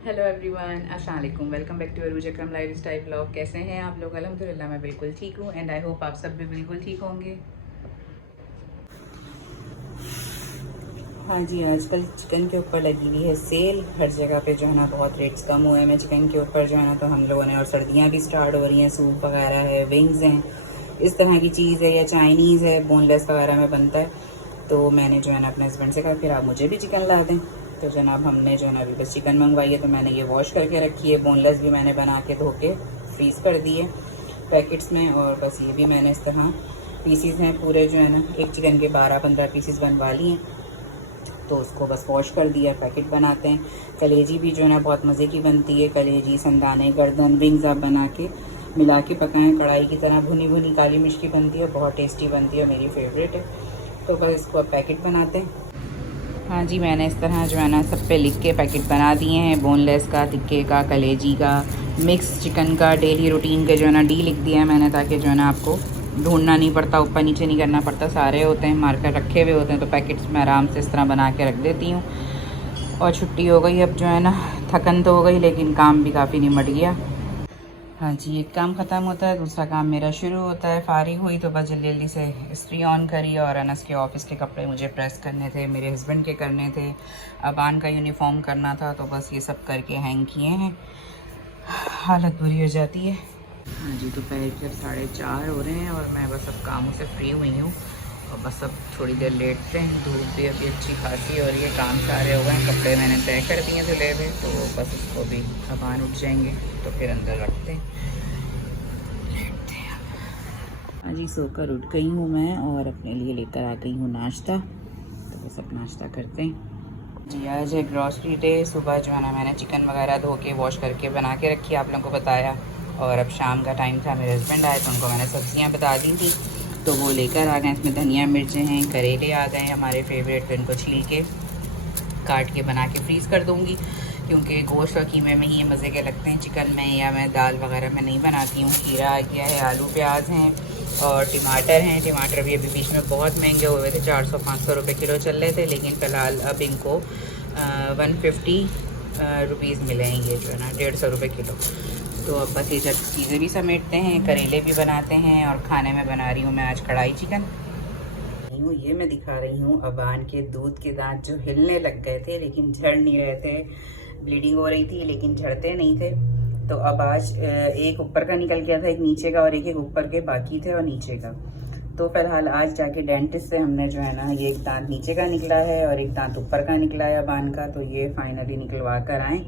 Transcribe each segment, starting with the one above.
Hello everyone, अस्सलाम वालेकुम। Welcome back to Arooj Akram lifestyle blog. कैसे हैं आप लोग? अल्हम्दुलिल्लाह मैं बिल्कुल ठीक हूँ एंड आई होप आप सब भी बिल्कुल ठीक होंगे। हाँ जी, आजकल चिकन के ऊपर लगी हुई है सेल। हर जगह पे जो है ना बहुत रेट्स कम हुए हैं चिकन के ऊपर जो है ना, तो हम लोगों ने, और सर्दियाँ भी स्टार्ट हो रही हैं, सूप वगैरह है, विंग्स हैं, इस तरह की चीज़ है, या चाइनीज़ है बोनलेस वगैरह में बनता है। तो मैंने जो है ना अपने हस्बैंड से कहा फिर आप मुझे भी चिकन ला दें। तो जनाब हमने जो है ना अभी बस चिकन मंगवाई है, तो मैंने ये वॉश करके रखी है। बोनलेस भी मैंने बना के धो के फ्रीज़ कर दिए पैकेट्स में, और बस ये भी मैंने इस तरह पीसीज हैं पूरे जो है ना, एक चिकन के 12-15 पीसीज बनवा लिए हैं, तो उसको बस वॉश कर दिया, पैकेट बनाते हैं। कलेजी भी जो है ना बहुत मज़े की बनती है, कलेजी, संदाने, गर्दन, विंग्स आप बना के मिला के पकाएं, कढ़ाई की तरह भुनी भुनी काली मिर्च की बनती है, बहुत टेस्टी बनती है, मेरी फेवरेट है। तो बस इसको अब पैकेट बनाते हैं। हाँ जी, मैंने इस तरह जो है ना सब पे लिख के पैकेट बना दिए हैं, बोनलेस का, टिक्के का, कलेजी का, मिक्स चिकन का, डेली रूटीन के जो है ना डी लिख दिया है मैंने, ताकि जो है ना आपको ढूंढना नहीं पड़ता, ऊपर नीचे नहीं करना पड़ता, सारे होते हैं मार्कर रखे हुए होते हैं, तो पैकेट्स में आराम से इस तरह बना के रख देती हूँ। और छुट्टी हो गई अब जो है ना, थकन तो हो गई लेकिन काम भी काफ़ी निमट गया। हाँ जी, एक काम ख़त्म होता है दूसरा काम मेरा शुरू होता है। फारिग हुई तो बस जल्दी जल्दी से इस्त्री ऑन करी, और अनस के ऑफ़िस के कपड़े मुझे प्रेस करने थे, मेरे हस्बैंड के करने थे, अबान का यूनिफॉर्म करना था, तो बस ये सब करके हैंग किए हैं। हालत बुरी हो जाती है। हाँ जी, दोपहर के 4:30 हो रहे हैं और मैं बस अब कामों से फ्री हुई हूँ, और बस अब थोड़ी देर लेटते हैं। धूप भी अभी अच्छी खासी हो रही है, काम सारे हो गए हैं, कपड़े मैंने तय कर दिए धुले हुए, तो बस इसको भी अबान उठ जाएंगे तो फिर अंदर रखते हैं। हाँ जी, सोकर उठ गई हूँ मैं और अपने लिए लेकर आ गई हूँ नाश्ता, तो बस अब नाश्ता करते हैं। जी, आज है ग्रॉसरी डे। सुबह जो है ना मैंने चिकन वगैरह धो के वॉश करके बना के रखी, आप लोगों को बताया, और अब शाम का टाइम था, मेरे हस्बैंड आए तो उनको मैंने सब्जियां बता दी थी, तो वो लेकर आ गए। इसमें धनिया मिर्चें हैं, करेले आ गए हमारे फेवरेट, तो इनको छील के काट के बना के फ्रीज़ कर दूँगी, क्योंकि गोश्त और कीमे में ही ये मज़े के लगते हैं, चिकन में या मैं दाल वगैरह में नहीं बनाती हूँ। खीरा आ गया है, आलू प्याज हैं और टमाटर हैं। टमाटर भी अभी बीच में बहुत महंगे हुए थे, 400-500 रुपये किलो चल रहे थे, लेकिन फ़िलहाल अब इनको 150 रुपीज़ मिले हैं, ये जो है ना 150 रुपये किलो। तो अब बस ये सब चीज़ें भी समेटते हैं, करेले भी बनाते हैं, और खाने में बना रही हूँ मैं आज कढ़ाई चिकन। ये मैं दिखा रही हूँ अबान के दूध के दांत जो हिलने लग गए थे लेकिन झड़ नहीं रहे थे। ब्लीडिंग हो रही थी लेकिन झड़ते नहीं थे। तो अब आज एक ऊपर का निकल गया था, एक नीचे का, और एक ऊपर के बाकी थे और नीचे का। तो फिलहाल आज जाके डेंटिस्ट से हमने जो है ना, ये एक दांत नीचे का निकला है और एक दांत ऊपर का निकला है अबान का, तो ये फाइनली निकलवा कर आए।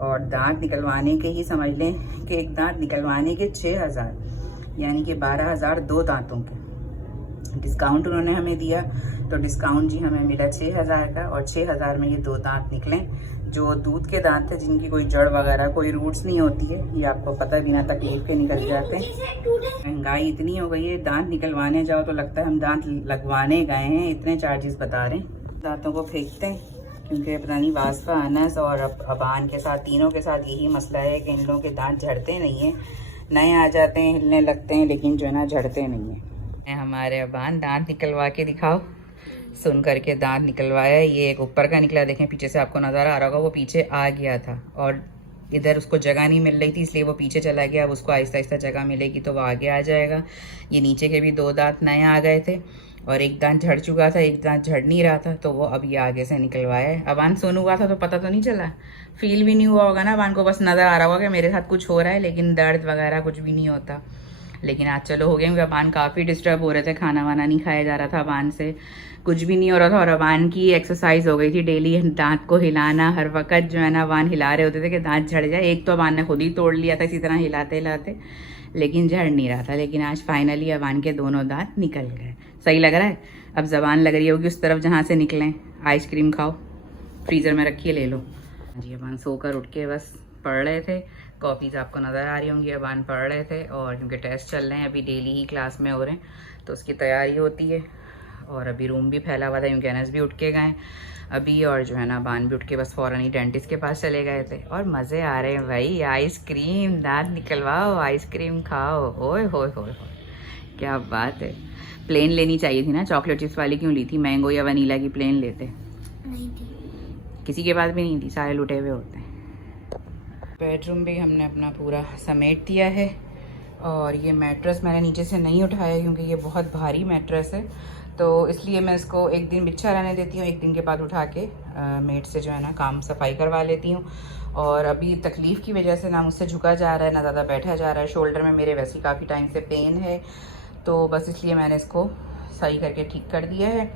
और दांत निकलवाने के ही समझ लें कि एक दांत निकलवाने के 6,000, यानी कि 12,000 दो दांतों के। डिस्काउंट उन्होंने हमें दिया, तो डिस्काउंट जी हमें मिला 6,000 का, और 6,000 में ये दो दांत निकले, जो दूध के दांत है, जिनकी कोई जड़ वगैरह कोई रूट्स नहीं होती है, ये आपको पता बिना तकलीफ के निकल जाते हैं। महंगाई इतनी हो गई है, दांत निकलवाने जाओ तो लगता है हम दांत लगवाने गए हैं, इतने चार्जेस बता रहे हैं। दांतों को फेंकते हैं, क्योंकि पता नहीं वास्फा, अनस और अबान के साथ, तीनों के साथ यही मसला है कि इन लोगों के दांत झड़ते नहीं हैं। नए आ जाते हैं, हिलने लगते हैं, लेकिन जो है ना झड़ते नहीं हैं। हमारे अबान दांत निकलवा के दिखाओ। सुन करके दांत निकलवाया, ये एक ऊपर का निकला, देखें पीछे से आपको नज़र आ रहा होगा, वो पीछे आ गया था और इधर उसको जगह नहीं मिल रही थी, इसलिए वो पीछे चला गया। अब उसको आहिस्ता आहिस्ता जगह मिलेगी तो वो आगे आ जाएगा। ये नीचे के भी दो दांत नए आ गए थे, और एक दांत झड़ चुका था, एक दांत झड़ नहीं रहा था, तो वो अब ये आगे से निकलवाया है। अबान सुन हुआ था तो पता तो नहीं चला, फील भी नहीं हुआ होगा ना, अबान को बस नज़र आ रहा होगा कि मेरे साथ कुछ हो रहा है, लेकिन दर्द वगैरह कुछ भी नहीं होता। लेकिन आज चलो हो गया, क्योंकि अबान काफ़ी डिस्टर्ब हो रहे थे, खाना वाना नहीं खाया जा रहा था अबान से, कुछ भी नहीं हो रहा था, और अबान की एक्सरसाइज हो गई थी, डेली दांत को हिलाना, हर वक्त जो है ना अबान हिला रहे होते थे कि दांत झड़ जाए। एक तो अबान ने खुद ही तोड़ लिया था इसी तरह हिलाते हिलाते, लेकिन झड़ नहीं रहा था। लेकिन आज फाइनली अबान के दोनों दांत निकल गए। सही लग रहा है। अब ज़बान लग रही होगी उस तरफ जहाँ से निकलें। आइसक्रीम खाओ, फ्रीज़र में रखिए, ले लो जी। अबान सोकर उठ के बस पढ़ रहे थे, कॉपीज़ आपको नज़र आ रही होंगी, अबान पढ़ रहे थे, और क्योंकि टेस्ट चल रहे हैं अभी, डेली ही क्लास में हो रहे हैं, तो उसकी तैयारी होती है। और अभी रूम भी फैला हुआ था, क्योंकि अनस भी उठ के गए अभी, और जो है ना अबान भी उठ के बस फ़ौरन ही डेंटिस्ट के पास चले गए थे। और मज़े आ रहे हैं भाई, आइसक्रीम, दांत निकलवाओ, आइसक्रीम खाओ, ओए होए होए, क्या बात है। प्लेन लेनी चाहिए थी ना, चॉकलेट चिप्स वाली क्यों ली थी? मैंगो या वनीला की प्लेन लेते। नहीं थी, किसी के पास भी नहीं थी, सारे लुटे हुए होते हैं। बेडरूम भी हमने अपना पूरा समेट दिया है। और ये मैट्रेस मैंने नीचे से नहीं उठाया क्योंकि ये बहुत भारी मैट्रेस है, तो इसलिए मैं इसको एक दिन बिछा रहने देती हूँ, एक दिन के बाद उठा के मेट से जो है ना काम सफाई करवा लेती हूँ। और अभी तकलीफ़ की वजह से ना मुझसे झुका जा रहा है ना ज़्यादा बैठा जा रहा है। शोल्डर में मेरे वैसे ही काफ़ी टाइम से पेन है, तो बस इसलिए मैंने इसको सही करके ठीक कर दिया है।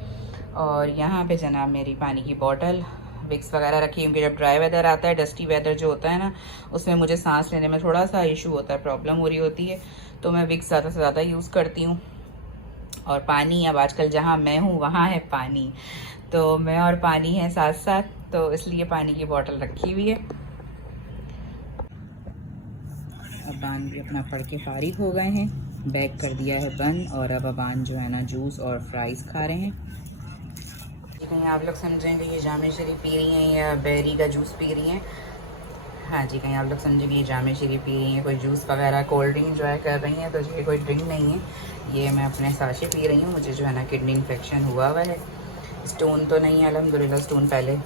और यहाँ पे जनाब मेरी पानी की बॉटल, विक्स वगैरह रखी, क्योंकि जब ड्राई वेदर आता है, डस्टी वेदर जो होता है ना, उसमें मुझे सांस लेने में थोड़ा सा इशू होता है, प्रॉब्लम हो रही होती है, तो मैं विक्स ज़्यादा से ज़्यादा यूज़ करती हूँ। और पानी, अब आजकल जहाँ मैं हूँ वहाँ है पानी, तो मैं और पानी है साथ साथ, तो इसलिए पानी की बोतल रखी हुई है। अबान भी अपना पढ़ के फारिग हो गए हैं, बैग कर दिया है बंद, और अब अबान जो है ना जूस और फ्राइज़ खा रहे हैं। कहीं आप लोग समझेंगे ये जामे शरीफ पी रही हैं या बेरी का जूस पी रही हैं। हाँ जी, कहीं आप लोग समझेंगे ये जामे शरीफ पी रही हैं, कोई जूस वगैरह कोल्ड ड्रिंक इंजॉय कर रही हैं, तो ये कोई ड्रिंक नहीं है, ये मैं अपने साशे पी रही हूँ। मुझे जो है ना किडनी इन्फेक्शन हुआ है, स्टोन तो नहीं है अल्हम्दुलिल्लाह, स्टोन पहले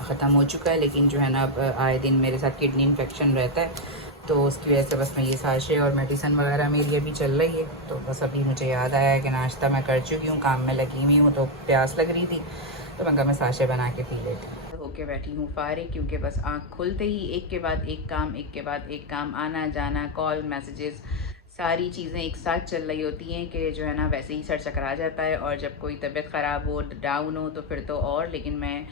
ख़त्म हो चुका है, लेकिन जो है ना अब आए दिन मेरे साथ किडनी इन्फेक्शन रहता है, तो उसकी वजह से बस मैं ये साशे और मेडिसिन वगैरह मेरी अभी चल रही है। तो बस अभी मुझे याद आया कि नाश्ता मैं कर चुकी हूँ, काम में लगी हुई हूँ, तो प्यास लग रही थी, तो मैं साशे बना के पी लेती होके बैठी हूँ फारिग, क्योंकि बस आँख खुलते ही एक के बाद एक काम, एक के बाद एक काम, आना जाना, कॉल, मैसेजेस, सारी चीज़ें एक साथ चल रही होती हैं कि जो है ना वैसे ही सर चकरा जाता है। और जब कोई तबीयत ख़राब हो, डाउन हो, तो फिर तो और, लेकिन मैं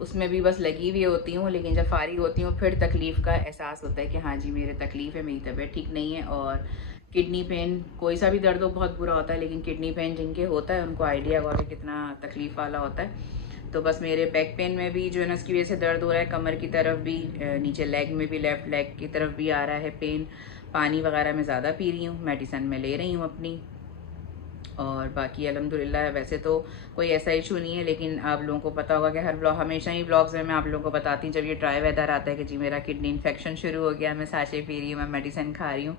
उसमें भी बस लगी हुई होती हूँ। लेकिन जब फारिग होती हूँ फिर तकलीफ़ का एहसास होता है कि हाँ जी मेरे तकलीफ़ है, मेरी तबीयत ठीक नहीं है। और किडनी पेन, कोई सा भी दर्द हो बहुत बुरा होता है, लेकिन किडनी पेन जिनके होता है उनको आइडिया होगा कि कितना तकलीफ़ वाला होता है। तो बस मेरे बैक पेन में भी जो है ना इसकी वजह से दर्द हो रहा है, कमर की तरफ भी, नीचे लेग में भी, लेफ़्ट लेग की तरफ भी आ रहा है पेन। पानी वगैरह मैं ज़्यादा पी रही हूँ, मेडिसिन में ले रही हूँ अपनी, और बाकी अल्हम्दुलिल्लाह वैसे तो कोई ऐसा इशू नहीं है। लेकिन आप लोगों को पता होगा कि हर ब्लॉग, हमेशा ही ब्लॉग्स में मैं आप लोगों को बताती हूँ जब ये ड्राई वेदर आता है कि जी मेरा किडनी इन्फेक्शन शुरू हो गया, मैं साशे पी रही हूँ, मैं मेडिसिन खा रही हूँ,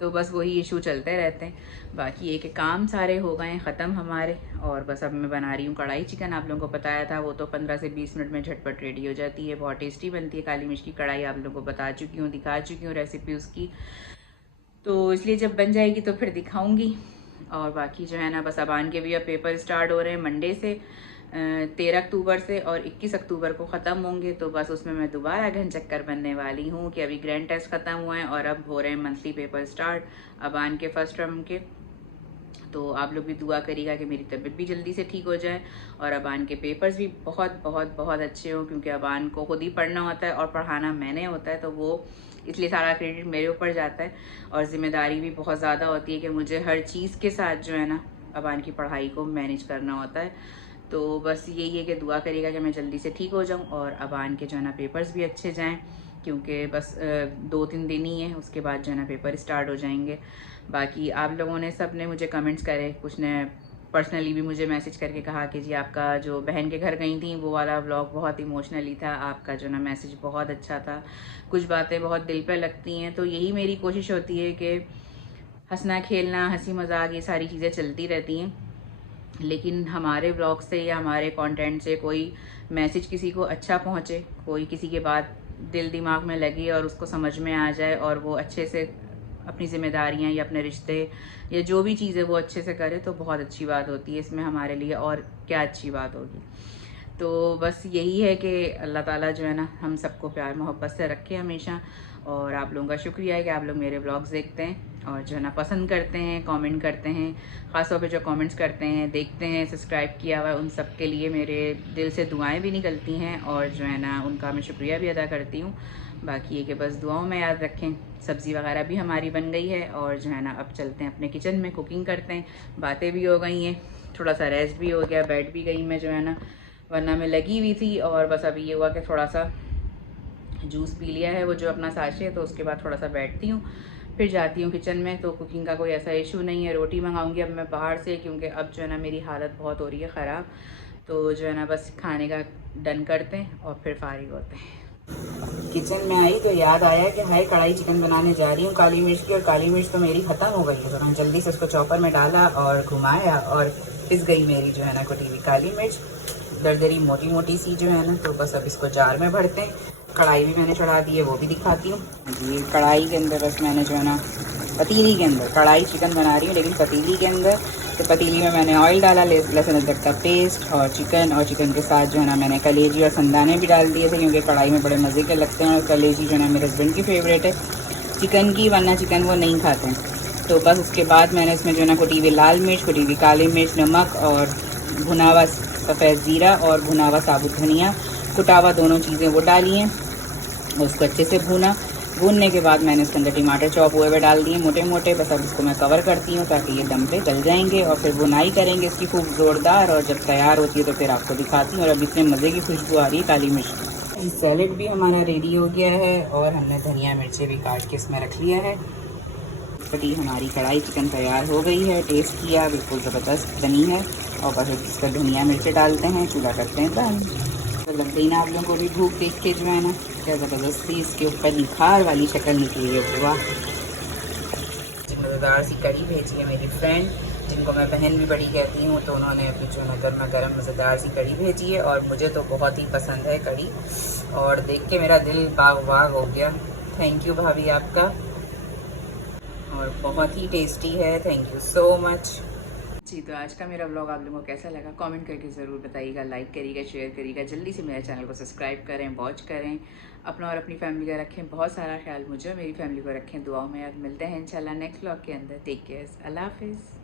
तो बस वही इशू चलते रहते हैं। बाकी ये कि काम सारे हो गए हैं ख़त्म हमारे, और बस अब मैं बना रही हूँ कढ़ाई चिकन। आप लोगों को बताया था, वो तो 15 से 20 मिनट में झटपट रेडी हो जाती है, बहुत टेस्टी बनती है। काली मिर्च की कढ़ाई आप लोगों को बता चुकी हूँ, दिखा चुकी हूँ रेसिपी उसकी, तो इसलिए जब बन जाएगी तो फिर दिखाऊंगी। और बाकी जो है ना बस अबान के भी अब पेपर स्टार्ट हो रहे हैं मंडे से, 13 अक्टूबर से, और 21 अक्टूबर को ख़त्म होंगे। तो बस उसमें मैं दोबारा घन चक्कर बनने वाली हूँ कि अभी ग्रैंड टेस्ट ख़त्म हुए हैं और अब हो रहे हैं मंथली पेपर स्टार्ट अबान के फर्स्ट टर्म के। तो आप लोग भी दुआ करिएगा कि मेरी तबीयत भी जल्दी से ठीक हो जाए और अबान के पेपर्स भी बहुत बहुत बहुत अच्छे हों, क्योंकि अबान को खुद ही पढ़ना होता है और पढ़ाना मैंने होता है, तो वो इसलिए सारा क्रेडिट मेरे ऊपर जाता है। और ज़िम्मेदारी भी बहुत ज़्यादा होती है कि मुझे हर चीज़ के साथ जो है ना अबान की पढ़ाई को मैनेज करना होता है। तो बस यही है कि दुआ करिएगा कि मैं जल्दी से ठीक हो जाऊँ और अबान के जो है ना पेपर्स भी अच्छे जाएँ, क्योंकि बस 2-3 दिन ही है, उसके बाद जो है ना पेपर स्टार्ट हो जाएंगे। बाकी आप लोगों ने सब ने मुझे कमेंट्स करे, कुछ ने पर्सनली भी मुझे मैसेज करके कहा कि जी आपका जो बहन के घर गई थी वो वाला व्लॉग बहुत इमोशनली था, आपका जो ना मैसेज बहुत अच्छा था, कुछ बातें बहुत दिल पे लगती हैं। तो यही मेरी कोशिश होती है कि हंसना खेलना, हंसी मजाक, ये सारी चीज़ें चलती रहती हैं, लेकिन हमारे व्लॉग से या हमारे कंटेंट से कोई मैसेज किसी को अच्छा पहुँचे, कोई किसी के बात दिल दिमाग में लगे और उसको समझ में आ जाए और वो अच्छे से अपनी ज़िम्मेदारियाँ या अपने रिश्ते या जो भी चीज़ है वो अच्छे से करे, तो बहुत अच्छी बात होती है इसमें हमारे लिए, और क्या अच्छी बात होगी। तो बस यही है कि अल्लाह ताला जो है ना हम सबको प्यार मोहब्बत से रखे हमेशा। और आप लोगों का शुक्रिया है कि आप लोग मेरे व्लॉग्स देखते हैं और जो है ना पसंद करते हैं, कमेंट करते हैं, ख़ासतौर पे जो कमेंट्स करते हैं, देखते हैं, सब्सक्राइब किया हुआ है, उन सब के लिए मेरे दिल से दुआएं भी निकलती हैं और जो है ना उनका मैं शुक्रिया भी अदा करती हूँ। बाकी ये कि बस दुआओं में याद रखें। सब्ज़ी वगैरह भी हमारी बन गई है और जो है ना अब चलते हैं अपने किचन में, कुकिंग करते हैं। बातें भी हो गई हैं, थोड़ा सा रेस्ट भी हो गया, बैठ भी गई मैं जो है ना, वरना मैं लगी हुई थी। और बस अभी ये हुआ कि थोड़ा सा जूस पी लिया है वो जो अपना साशे, तो उसके बाद थोड़ा सा बैठती हूँ, फिर जाती हूँ किचन में। तो कुकिंग का कोई ऐसा इशू नहीं है। रोटी मंगाऊंगी अब मैं बाहर से, क्योंकि अब जो है ना मेरी हालत बहुत हो रही है ख़राब। तो जो है ना बस खाने का डन करते हैं और फिर फारिग होते हैं। किचन में आई तो याद आया कि हाय कढ़ाई चिकन बनाने जा रही हूँ काली मिर्च की, और काली मिर्च तो मेरी ख़त्म हो गई है, तो मैंने जल्दी से उसको चॉपर में डाला और घुमाया और पिस गई मेरी जो है ना कुटी हुई काली मिर्च, दरदरी मोटी मोटी सी जो है ना। तो बस अब इसको जार में भरते हैं कढ़ाई भी मैंने चढ़ा दी है, वो भी दिखाती हूँ। ये कढ़ाई के अंदर बस मैंने जो है ना, पतीली के अंदर कढ़ाई चिकन बना रही हूँ, लेकिन पतीली के अंदर, तो पतीली में मैंने ऑयल डाला, लहसुन अदरक का पेस्ट और चिकन के साथ जो है ना मैंने कलेजी और संदाने भी डाल दिए थे, क्योंकि कढ़ाई में बड़े मज़े के लगते हैं। और कलेजी जो है ना मेरे हस्बैंड की फेवरेट है चिकन की, वरना चिकन वो नहीं खाते हैं। तो बस उसके बाद मैंने इसमें जो है ना कुटी हुई लाल मिर्च, कुटी हुई काली मिर्च, नमक और भुना हुआ सफ़ेद ज़ीरा और भुना हुआ साबुत धनिया, कुटा हुआ, दोनों चीज़ें वो डाली हैं। उसको अच्छे से भूनने के बाद मैंने इसके अंदर टमाटर चॉप हुए डाल दिए मोटे मोटे। बस अब इसको मैं कवर करती हूँ ताकि ये दम पे गल जाएंगे, और फिर बुनाई करेंगे इसकी खूब ज़ोरदार। और जब तैयार होती है तो फिर आपको दिखाती हूँ। और अब इतने मज़े की खुशबू आ रही है काली मिर्च की। सैलेड भी हमारा रेडी हो गया है, और हमने धनिया मिर्चें भी काट के इसमें रख लिया है। बटी हमारी कढ़ाई चिकन तैयार हो गई है, टेस्ट किया, बिल्कुल ज़बरदस्त बनी है। और बस इस पर धनिया मिर्चें डालते हैं, चूल्हा करते हैं बंद। तो लग गई ना आप लोगों को भी भूख देख के जो है ना, क्या ज़बरदस्ती इसके ऊपर निखार वाली शक्ल निकली है। वाह, मज़ेदार सी कड़ी भेजी है मेरी फ्रेंड, जिनको मैं बहन भी बड़ी कहती हूँ। तो उन्होंने अभी जो है गर्मा गर्म मज़ेदार सी कड़ी भेजी है, और मुझे तो बहुत ही पसंद है कड़ी, और देख के मेरा दिल बाग बाग हो गया। थैंक यू भाभी आपका, और बहुत ही टेस्टी है, थैंक यू सो मच जी। तो आज का मेरा व्लॉग आप लोगों को कैसा लगा कमेंट करके ज़रूर बताइएगा, लाइक करिएगा, शेयर करिएगा, जल्दी से मेरे चैनल को सब्सक्राइब करें, वॉच करें। अपना और अपनी फैमिली का रखें बहुत सारा ख्याल, मुझे और मेरी फैमिली को रखें दुआओं में। अब मिलते हैं इंशाल्लाह नेक्स्ट व्लॉग के अंदर। टेक केयर, अल्लाह हाफिज़।